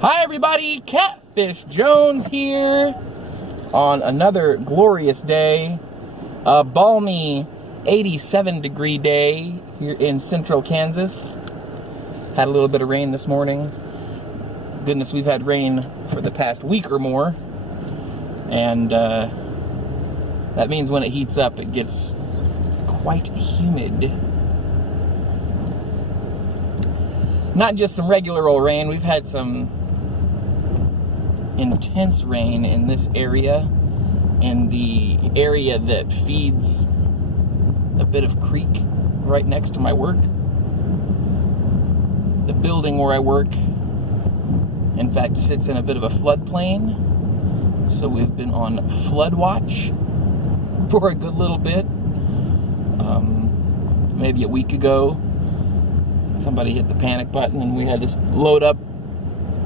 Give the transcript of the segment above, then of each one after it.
Hi everybody, Catfish Jones here on another glorious day, a balmy 87-degree day here in central Kansas. Had a little bit of rain this morning. Goodness, we've had rain for the past week or more, and that means when it heats up it gets quite humid. Not just some regular old rain, we've had some intense rain in this area, in the area that feeds a bit of creek right next to my work. The building where I work, in fact, sits in a bit of a floodplain, so we've been on flood watch for a good little bit. Maybe a week ago, somebody hit the panic button and we had to load up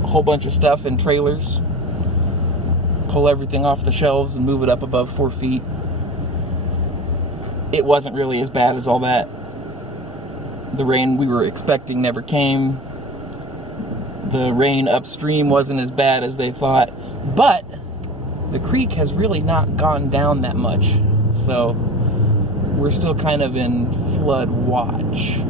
a whole bunch of stuff in trailers, pull everything off the shelves and move it up above 4 feet. It wasn't really as bad as all that. The rain we were expecting never came. The rain upstream wasn't as bad as they thought, but the creek has really not gone down that much, so we're still kind of in flood watch.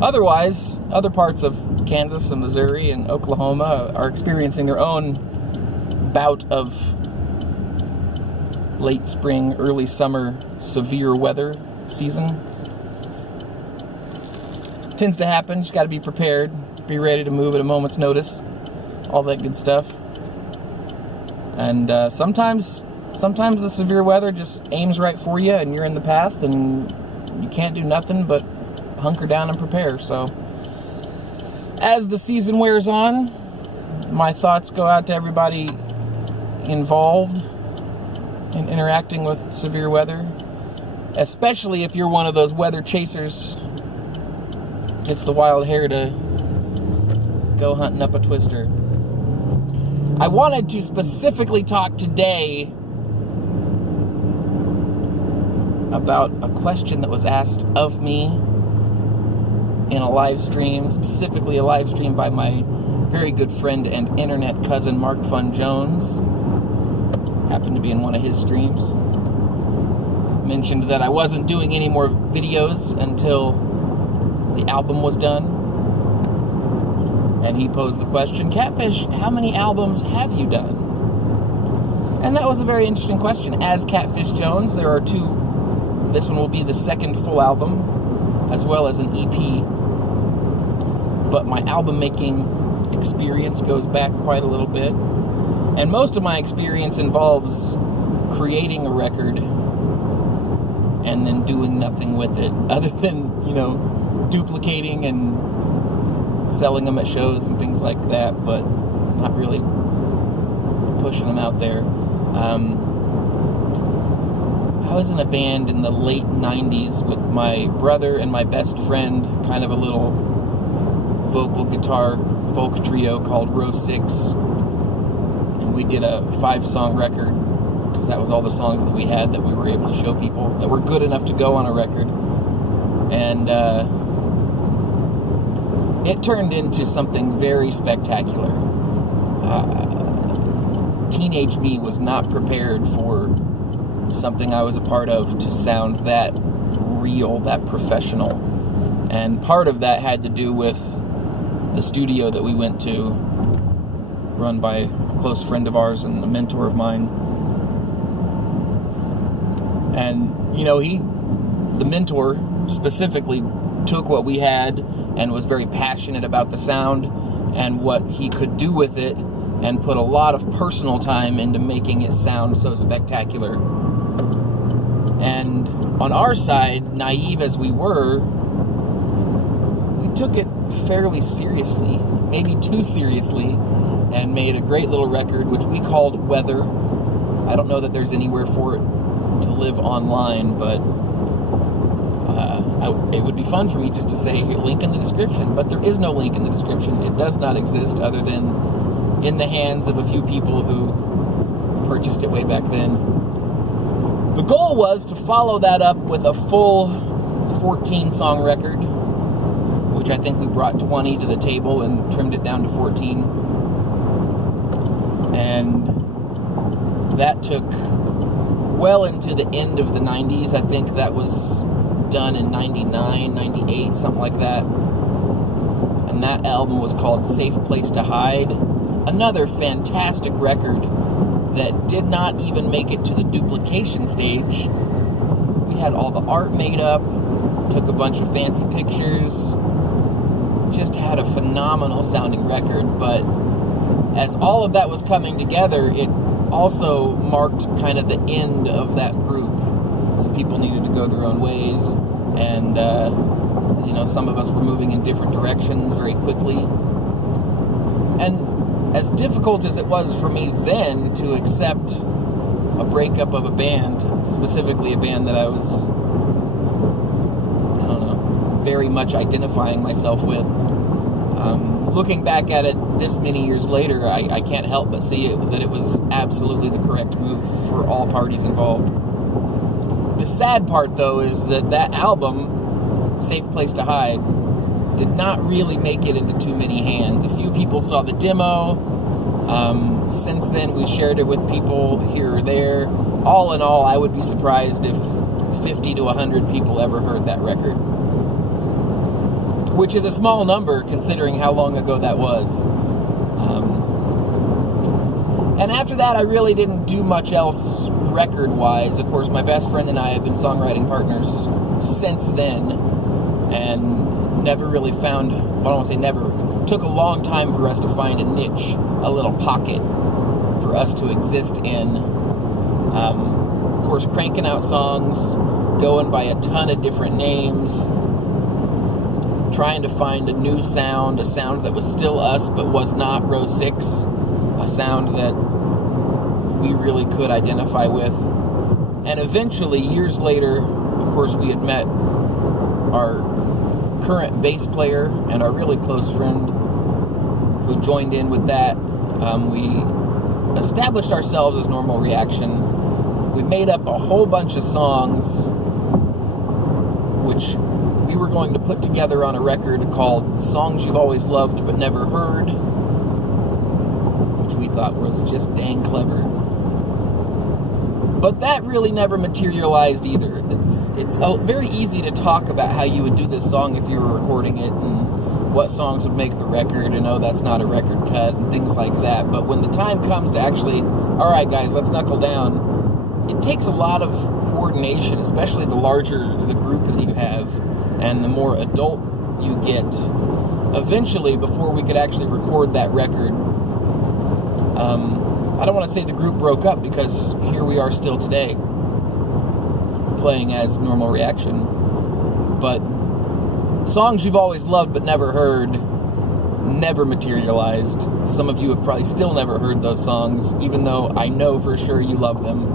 Otherwise, other parts of Kansas and Missouri and Oklahoma are experiencing their own bout of late spring, early summer, severe weather season. Tends to happen. You just got to be prepared, be ready to move at a moment's notice, all that good stuff. And sometimes the severe weather just aims right for you and you're in the path and you can't do nothing but hunker down and prepare. So as the season wears on, my thoughts go out to everybody involved in interacting with severe weather, especially if you're one of those weather chasers gets the wild hair to go hunting up a twister. I wanted to specifically talk today about a question that was asked of me in a live stream, specifically a live stream by my very good friend and internet cousin, Mark Fun Jones. Happened to be in one of his streams. Mentioned that I wasn't doing any more videos until the album was done. And he posed the question, Catfish, how many albums have you done? And that was a very interesting question. As Catfish Jones, there are two. This one will be the second full album, as well as an EP. But my album making experience goes back quite a little bit. And most of my experience involves creating a record and then doing nothing with it other than, duplicating and selling them at shows and things like that, but not really pushing them out there. I was in a band in the late 90s with my brother and my best friend, kind of a little vocal guitar folk trio called Row 6. And we did a 5-song record, because that was all the songs that we had that we were able to show people that were good enough to go on a record. And it turned into something very spectacular. Teenage me was not prepared for something I was a part of to sound that real, that professional. And part of that had to do with the studio that we went to, run by a close friend of ours and a mentor of mine. And, the mentor specifically took what we had and was very passionate about the sound and what he could do with it, and put a lot of personal time into making it sound so spectacular. And on our side, naive as we were, we took it fairly seriously, maybe too seriously, and made a great little record, which we called Weather. I don't know that there's anywhere for it to live online, but it would be fun for me just to say, link in the description, but there is no link in the description. It does not exist other than in the hands of a few people who purchased it way back then. The goal was to follow that up with a full 14-song record, which I think we brought 20 to the table and trimmed it down to 14. And that took well into the end of the 90s. I think that was done in 99, 98, something like that. And that album was called Safe Place to Hide. Another fantastic record that did not even make it to the duplication stage. We had all the art made up, took a bunch of fancy pictures, just had a phenomenal sounding record. But as all of that was coming together, it also marked kind of the end of that group. So people needed to go their own ways, and some of us were moving in different directions very quickly. And as difficult as it was for me then to accept a breakup of a band, specifically a band that I was, very much identifying myself with, looking back at it this many years later, I can't help but see that it was absolutely the correct move for all parties involved. The sad part, though, is that album, Safe Place to Hide, did not really make it into too many hands. A few people saw the demo. Since then, we shared it with people here or there. All in all, I would be surprised if 50 to 100 people ever heard that record, which is a small number considering how long ago that was. And after that, I really didn't do much else record-wise. Of course, my best friend and I have been songwriting partners since then, and never really found, well, I don't want to say never, took a long time for us to find a niche, a little pocket for us to exist in. Of course, cranking out songs, going by a ton of different names, trying to find a new sound, a sound that was still us but was not Row 6, a sound that we really could identify with. And eventually, years later, of course, we had met our current bass player and our really close friend who joined in with that. We established ourselves as Normal Reaction. We made up a whole bunch of songs which we were going to put together on a record called Songs You've Always Loved But Never Heard, which we thought was just dang clever. But that really never materialized either. It's very easy to talk about how you would do this song if you were recording it, and what songs would make the record, and that's not a record cut, and things like that. But when the time comes to actually, all right, guys, let's knuckle down, it takes a lot of coordination, especially the larger the group that you have, and the more adult you get. Eventually, before we could actually record that record, I don't want to say the group broke up, because here we are still today, playing as Normal Reaction. But Songs You've Always Loved But Never Heard never materialized. Some of you have probably still never heard those songs, even though I know for sure you love them.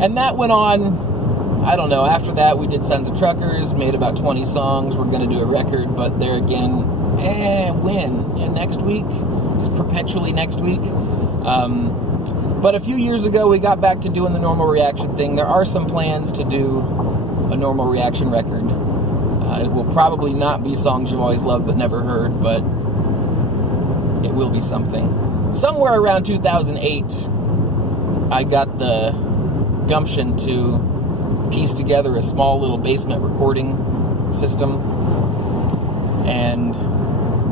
And that went on, I don't know, after that we did Sons of Truckers, made about 20 songs. We're going to do a record, but there again, when? Yeah, next week? Just perpetually next week? But a few years ago, we got back to doing the Normal Reaction thing. There are some plans to do a Normal Reaction record. It will probably not be Songs You've Always Loved But Never Heard, but it will be something. Somewhere around 2008, I got the gumption to piece together a small little basement recording system, and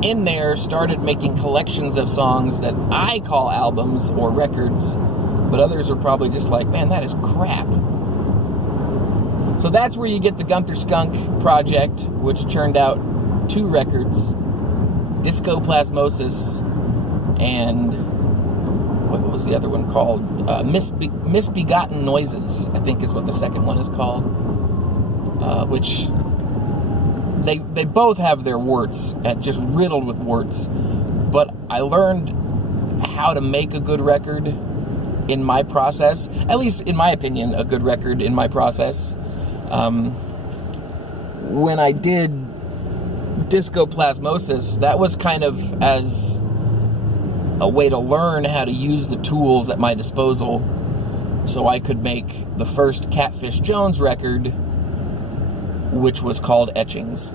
in there started making collections of songs that I call albums or records, but others are probably just like, man, that is crap. So that's where you get the Gunther Skunk project, which churned out 2 records, Discoplasmosis, and what was the other one called? Misbegotten Noises, I think is what the second one is called, which they both have their warts, just riddled with warts. But I learned how to make a good record in my process, at least in my opinion, a good record in my process. When I did Discoplasmosis, that was kind of as a way to learn how to use the tools at my disposal so I could make the first Catfish Jones record, which was called Etchings.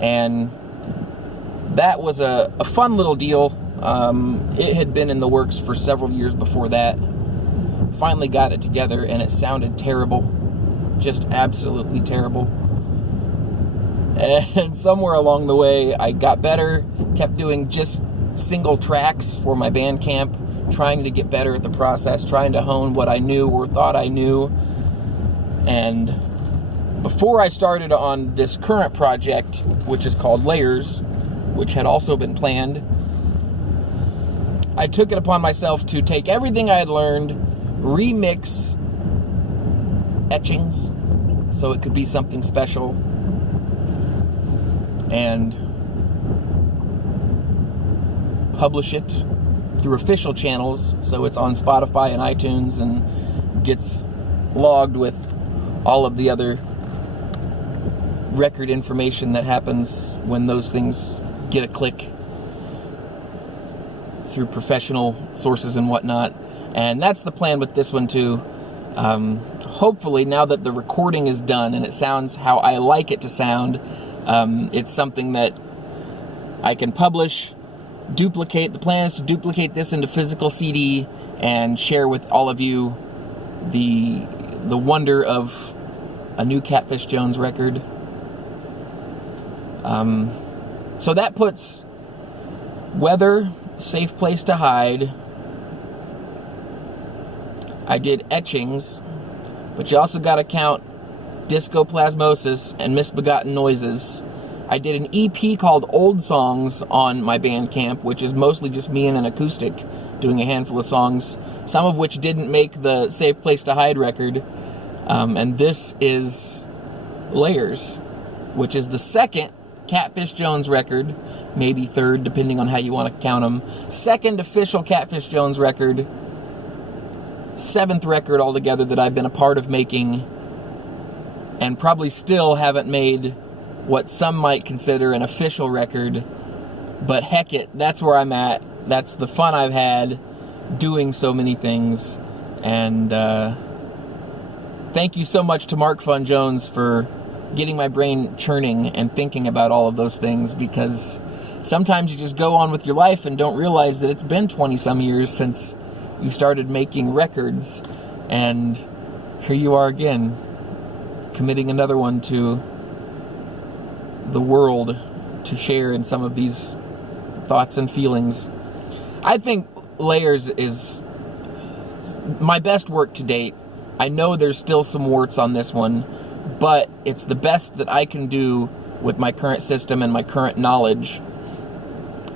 And that was a fun little deal. It had been in the works for several years before that. Finally got it together, and it sounded terrible. Just absolutely terrible. And somewhere along the way, I got better, kept doing just single tracks for my Bandcamp, trying to get better at the process, trying to hone what I knew or thought I knew. And before I started on this current project, which is called Layers, which had also been planned, I took it upon myself to take everything I had learned, remix Etchings so it could be something special, and publish it through official channels, so it's on Spotify and iTunes and gets logged with all of the other record information that happens when those things get a click through professional sources and whatnot. And that's the plan with this one too. Hopefully, now that the recording is done and it sounds how I like it to sound, it's something that I can publish, duplicate. The plan is to duplicate this into physical CD and share with all of you the wonder of a new Catfish Jones record. So that puts Weather, Safe Place to Hide. I did Etchings, but you also got to count Discoplasmosis and Misbegotten Noises. I did an EP called Old Songs on my Bandcamp, which is mostly just me and an acoustic doing a handful of songs, some of which didn't make the Safe Place to Hide record. And this is Layers, which is the second Catfish Jones record, maybe third, depending on how you want to count them. Second official Catfish Jones record, seventh record altogether that I've been a part of making, and probably still haven't made what some might consider an official record, but heck it, that's where I'm at. That's the fun I've had doing so many things. And thank you so much to Mark Fun Jones for getting my brain churning and thinking about all of those things, because sometimes you just go on with your life and don't realize that it's been 20 some years since you started making records, and here you are again, committing another one to the world to share in some of these thoughts and feelings. I think Layers is my best work to date. I know there's still some warts on this one, but it's the best that I can do with my current system and my current knowledge.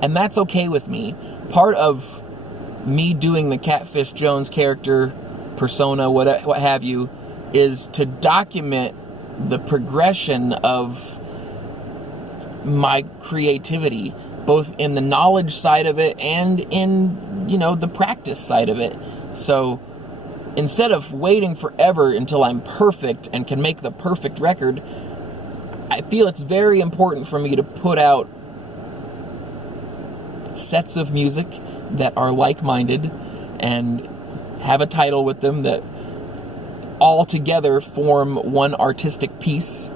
And that's okay with me. Part of me doing the Catfish Jones character, persona, what have you, is to document the progression of my creativity, both in the knowledge side of it and in, the practice side of it. So instead of waiting forever until I'm perfect and can make the perfect record, I feel it's very important for me to put out sets of music that are like-minded and have a title with them that all together form one artistic piece,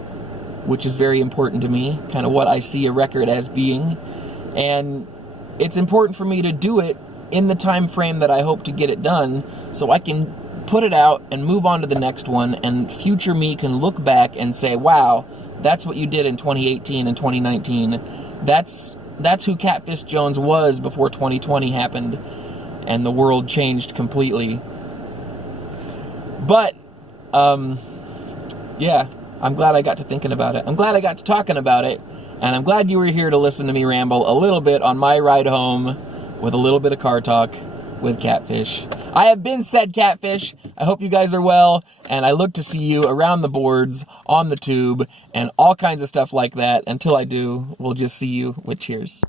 which is very important to me, kind of what I see a record as being. And it's important for me to do it in the time frame that I hope to get it done, so I can put it out and move on to the next one, and future me can look back and say, wow, that's what you did in 2018 and 2019. That's who Catfish Jones was before 2020 happened and the world changed completely. But yeah, I'm glad I got to thinking about it. I'm glad I got to talking about it, and I'm glad you were here to listen to me ramble a little bit on my ride home with a little bit of car talk with Catfish. I have been said Catfish. I hope you guys are well, and I look to see you around the boards, on the tube, and all kinds of stuff like that. Until I do, we'll just see you with cheers.